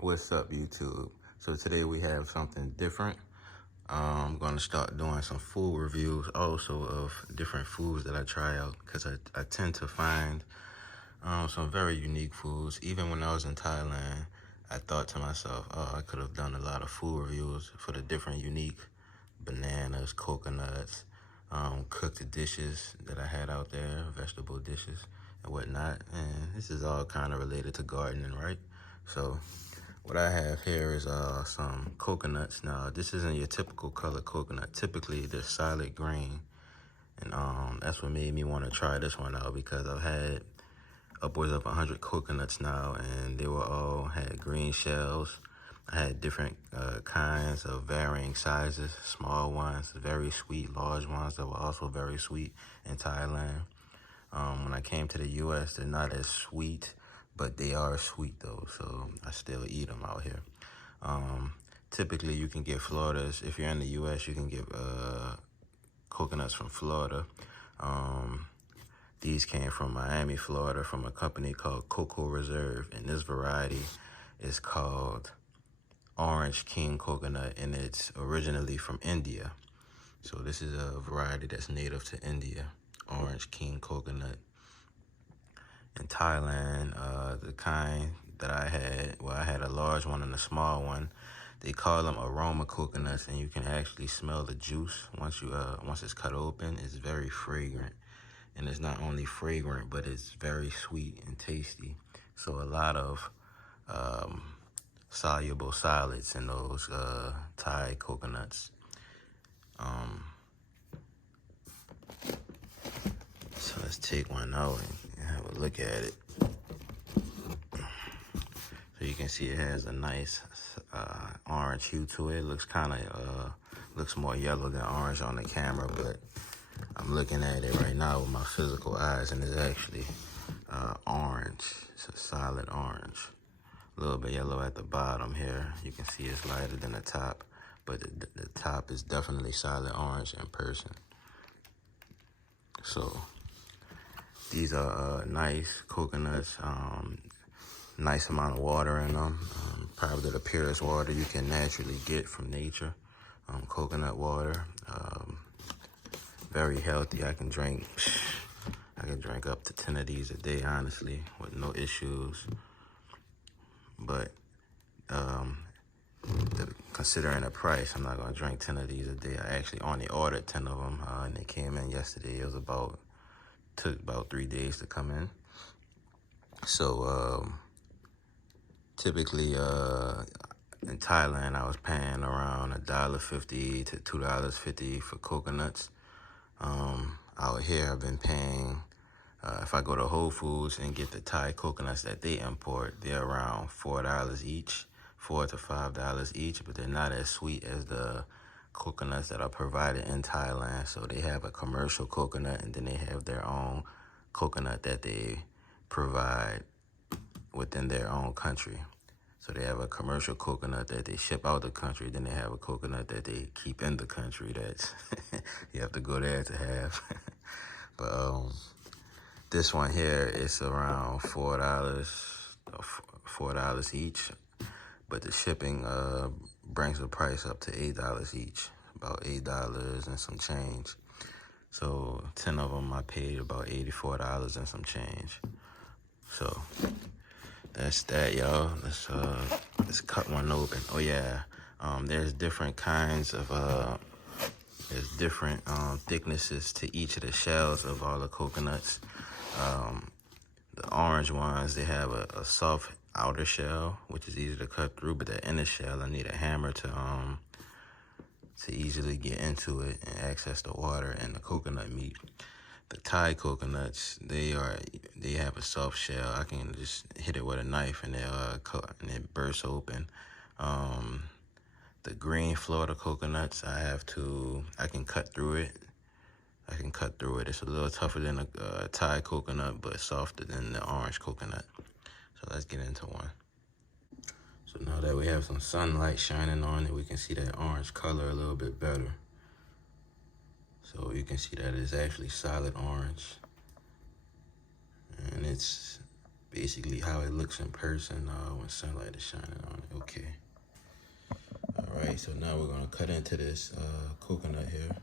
What's up, YouTube? So today we have something different. I'm going to start doing some food reviews also of different foods that I try out, because I tend to find some very unique foods. Even when I was in Thailand, I thought to myself, oh, I could have done a lot of food reviews for the different unique bananas, coconuts, cooked dishes that I had out there, vegetable dishes and whatnot. And this is all kind of related to gardening, right? So what I have here is some coconuts. Now, this isn't your typical color coconut. Typically, they're solid green. And that's what made me want to try this one out, because I've had upwards of 100 coconuts now, and they were all had green shells. I had different kinds of varying sizes, small ones, very sweet, large ones that were also very sweet in Thailand. When I came to the U.S., they're not as sweet, but they are sweet though, so I still eat them out here. Typically, you can get Florida's. If you're in the U.S., you can get coconuts from Florida. These came from Miami, Florida, from a company called Cocoa Reserve, and this variety is called Orange King Coconut, and it's originally from India. So this is a variety that's native to India, Orange King Coconut. In Thailand, the kind that I had, well, I had a large one and a small one. They call them aroma coconuts, and you can actually smell the juice once it's cut open. It's very fragrant, and it's not only fragrant, but it's very sweet and tasty. So a lot of soluble solids in those Thai coconuts. So let's take one out and have a look at it. So you can see it has a nice orange hue to it. It looks kind of looks more yellow than orange on the camera, but I'm looking at it right now with my physical eyes, and it's actually orange. It's a solid orange. A little bit yellow at the bottom here. You can see it's lighter than the top, but the top is definitely solid orange in person. So these are nice coconuts, nice amount of water in them. Probably the purest water you can naturally get from nature. Coconut water, very healthy. I can drink up to 10 of these a day, honestly, with no issues. But considering the price, I'm not gonna drink 10 of these a day. I actually only ordered 10 of them, and they came in yesterday. It was took about 3 days to come in. So typically in Thailand, I was paying around $1.50 to $2.50 for coconuts. Out here, I've been paying, if I go to Whole Foods and get the Thai coconuts that they import, they're around $4 each, $4 to $5 each, but they're not as sweet as the coconuts that are provided in Thailand. So they have a commercial coconut, and then they have their own coconut that they provide within their own country. So they have a commercial coconut that they ship out the country. Then they have a coconut that they keep in the country that you have to go there to have. But this one here is around $4 each. But the shipping brings the price up to $8 each, about $8 and some change. So 10 of them I paid about $84 and some change. So that's that, y'all. Let's cut one open. Oh yeah, there's different kinds of there's different thicknesses to each of the shells of all the coconuts. The orange ones, they have a soft outer shell, which is easy to cut through, but the inner shell, I need a hammer to easily get into it and access the water and the coconut meat. The Thai coconuts, they have a soft shell. I can just hit it with a knife and it bursts open. The green Florida coconuts, I can cut through it. It's a little tougher than a Thai coconut, but softer than the orange coconut. So let's get into one. So now that we have some sunlight shining on it, we can see that orange color a little bit better. So you can see that it's actually solid orange. And it's basically how it looks in person when sunlight is shining on it. Okay. All right, so now we're gonna cut into this coconut here.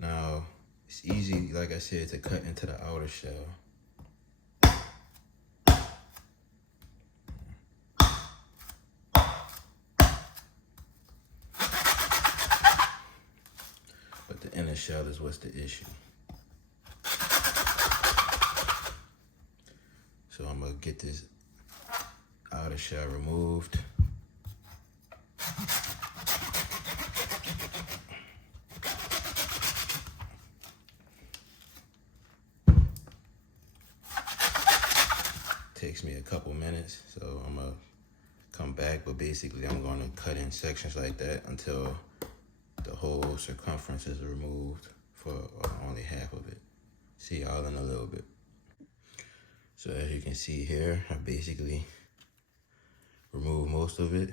Now, it's easy, like I said, to cut into the outer shell. But the inner shell is what's the issue. So I'm gonna get this outer shell removed. Takes me a couple minutes, so I'm gonna come back, but basically I'm gonna cut in sections like that until the whole circumference is removed for only half of it. See y'all in a little bit. So as you can see here, I basically removed most of it.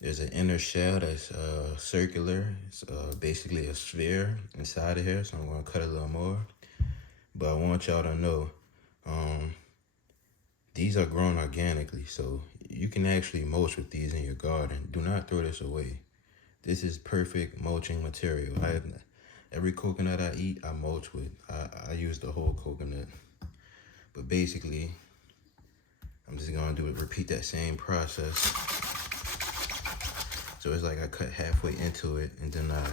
There's an inner shell that's circular. It's basically a sphere inside of here, so I'm gonna cut a little more. But I want y'all to know, these are grown organically, so you can actually mulch with these in your garden. Do not throw this away. This is perfect mulching material. Every coconut I eat, I mulch with. I use the whole coconut. But basically, I'm just gonna repeat that same process. So it's like I cut halfway into it, and then I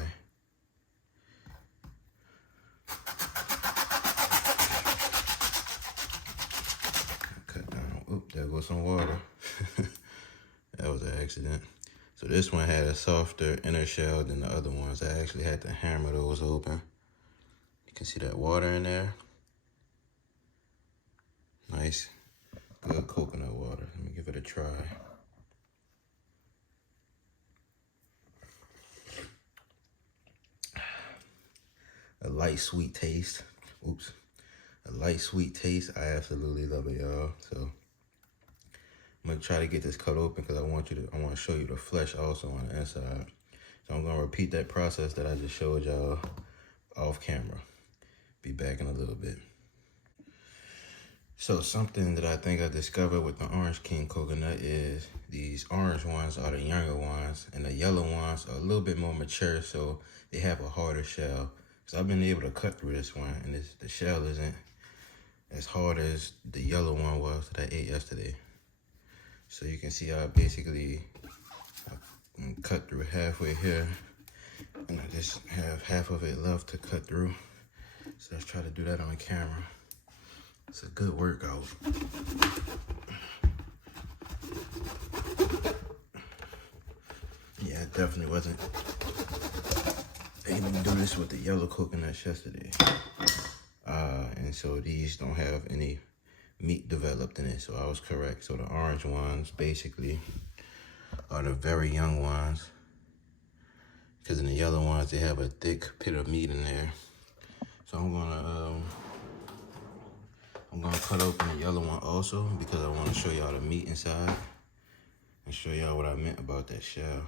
cut down. Oop, there goes some water. That was an accident. So this one had a softer inner shell than the other ones. I actually had to hammer those open. You can see that water in there. Nice, good coconut water. Let me give it a try. A light sweet taste. Oops. A light sweet taste. I absolutely love it, y'all. So I'm gonna try to get this cut open because I want to show you the flesh also on the inside. So I'm gonna repeat that process that I just showed y'all off camera. Be back in a little bit. So something that I think I discovered with the Orange King coconut is these orange ones are the younger ones, and the yellow ones are a little bit more mature, so they have a harder shell. So I've been able to cut through this one, and the shell isn't as hard as the yellow one was that I ate yesterday. So you can see I basically cut through halfway here, and I just have half of it left to cut through. So let's try to do that on camera. It's a good workout. Yeah, it definitely wasn't able to do this with the yellow coconuts yesterday. And so these don't have any meat developed in it, so I was correct. So the orange ones basically are the very young ones, because in the yellow ones, they have a thick pit of meat in there. So I'm gonna cut open the yellow one also because I want to show y'all the meat inside and show y'all what I meant about that shell.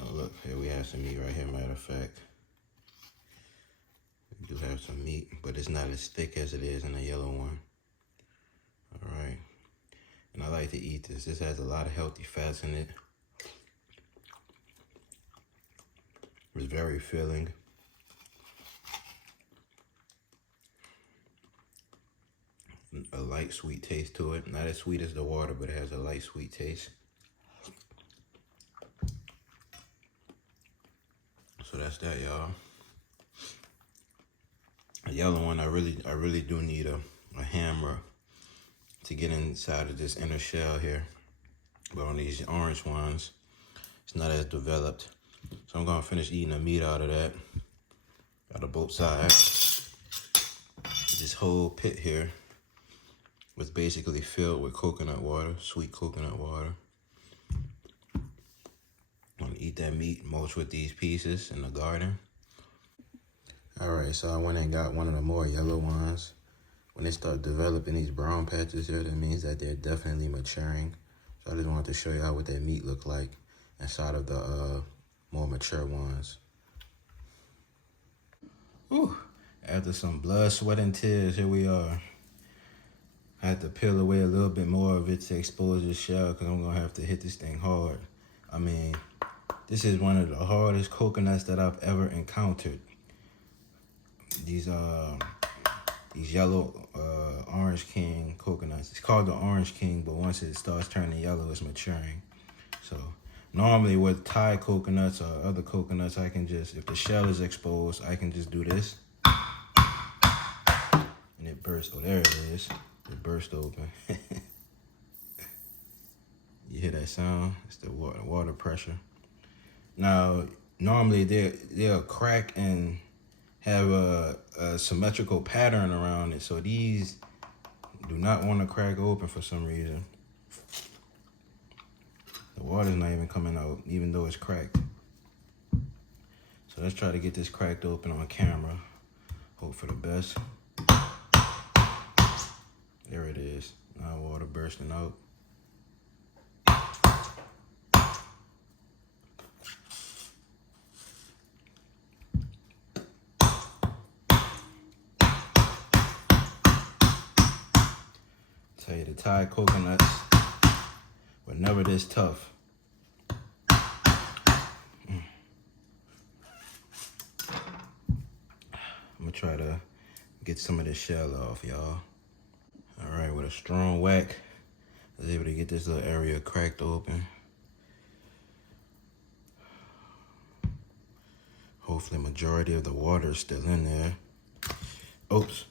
Oh, look, here we have some meat right here, matter of fact. We do have some meat, but it's not as thick as it is in the yellow one. All right, and I like to eat this. This has a lot of healthy fats in it. It's very filling. A light sweet taste to it. Not as sweet as the water, but it has a light sweet taste. So that's that, y'all. The yellow one, I really do need a hammer to get inside of this inner shell here. But on these orange ones, it's not as developed. So I'm gonna finish eating the meat out of that, out of both sides. This whole pit here was basically filled with coconut water, sweet coconut water. I'm gonna eat that meat, mulch with these pieces in the garden. All right, so I went and got one of the more yellow ones. When they start developing these brown patches here, that means that they're definitely maturing. So I just wanted to show y'all what that meat looked like inside of the more mature ones. Whew. After some blood, sweat, and tears, here we are. I had to peel away a little bit more of it to expose the shell because I'm going to have to hit this thing hard. I mean, this is one of the hardest coconuts that I've ever encountered. These yellow Orange King coconuts. It's called the Orange King, but once it starts turning yellow, it's maturing. So normally with Thai coconuts or other coconuts, I can just, if the shell is exposed, I can just do this. And it bursts. Oh, there it is. It burst open. You hear that sound? It's the water pressure. Now, normally they'll crack and have a symmetrical pattern around it. So these do not want to crack open for some reason. The water's not even coming out, even though it's cracked. So let's try to get this cracked open on camera. Hope for the best. There it is. Now water bursting out. Tell you, the Thai coconuts were never this tough. I'm gonna try to get some of this shell off, y'all. All right, with a strong whack, I was able to get this little area cracked open. Hopefully majority of the water is still in there. Oops.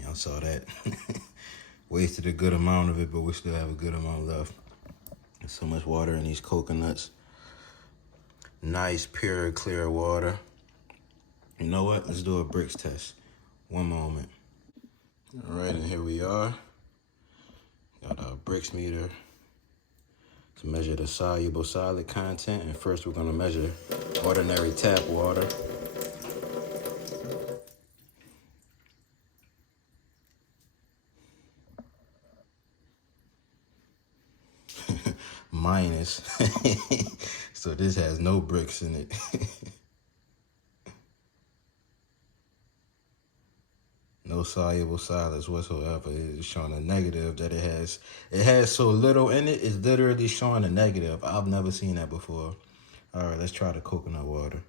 Y'all saw that. Wasted a good amount of it, but we still have a good amount left. There's so much water in these coconuts. Nice, pure, clear water. You know what? Let's do a bricks test. One moment. All right, and here we are. Got our bricks meter to measure the soluble solid content. And first we're gonna measure ordinary tap water. Minus. So this has no bricks in it. No soluble solids whatsoever. It's showing a negative that it has so little in it, it's literally showing a negative. I've never seen that before. All right, let's try the coconut water.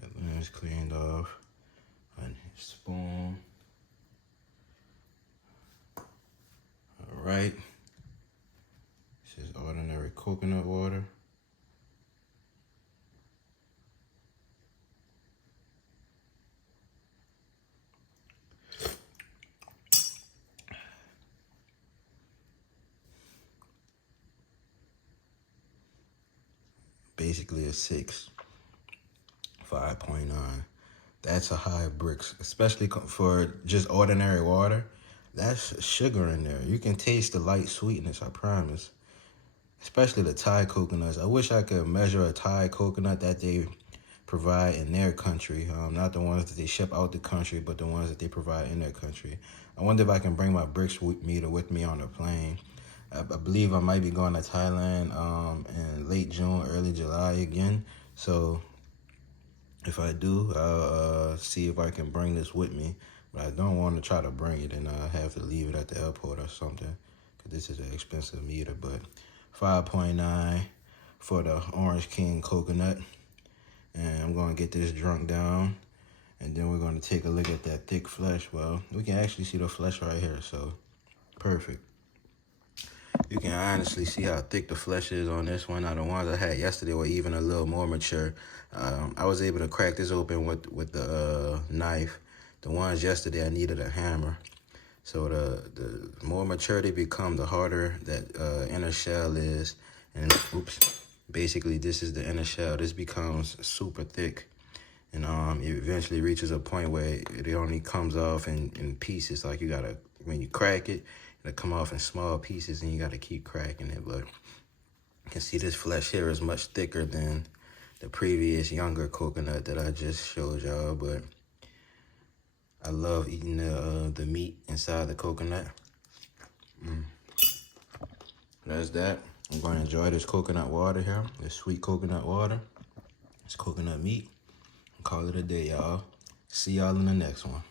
That lens cleaned off. And spoon. All right. This is ordinary coconut water. Basically a 6, 5.9. That's a high bricks, especially for just ordinary water. That's sugar in there. You can taste the light sweetness, I promise. Especially the Thai coconuts. I wish I could measure a Thai coconut that they provide in their country. Not the ones that they ship out the country, but the ones that they provide in their country. I wonder if I can bring my bricks meter with me on the plane. I believe I might be going to Thailand in late June, early July again. So if I do, I'll see if I can bring this with me. But I don't want to try to bring it and have to leave it at the airport or something, because this is an expensive meter. But 5.9 for the Orange King coconut. And I'm going to get this drunk down. And then we're going to take a look at that thick flesh. Well, we can actually see the flesh right here, so perfect. You can honestly see how thick the flesh is on this one. Now, the ones I had yesterday were even a little more mature. I was able to crack this open with the knife. The ones yesterday, I needed a hammer. So the more mature they become, the harder that inner shell is. And oops, basically this is the inner shell. This becomes super thick. And it eventually reaches a point where it only comes off in pieces. Like you gotta, when you crack it, it'll come off in small pieces and you gotta keep cracking it. But you can see this flesh here is much thicker than the previous younger coconut that I just showed y'all. But I love eating the meat inside the coconut. That's that. I'm going to enjoy this coconut water here. This sweet coconut water. This coconut meat. Call it a day, y'all. See y'all in the next one.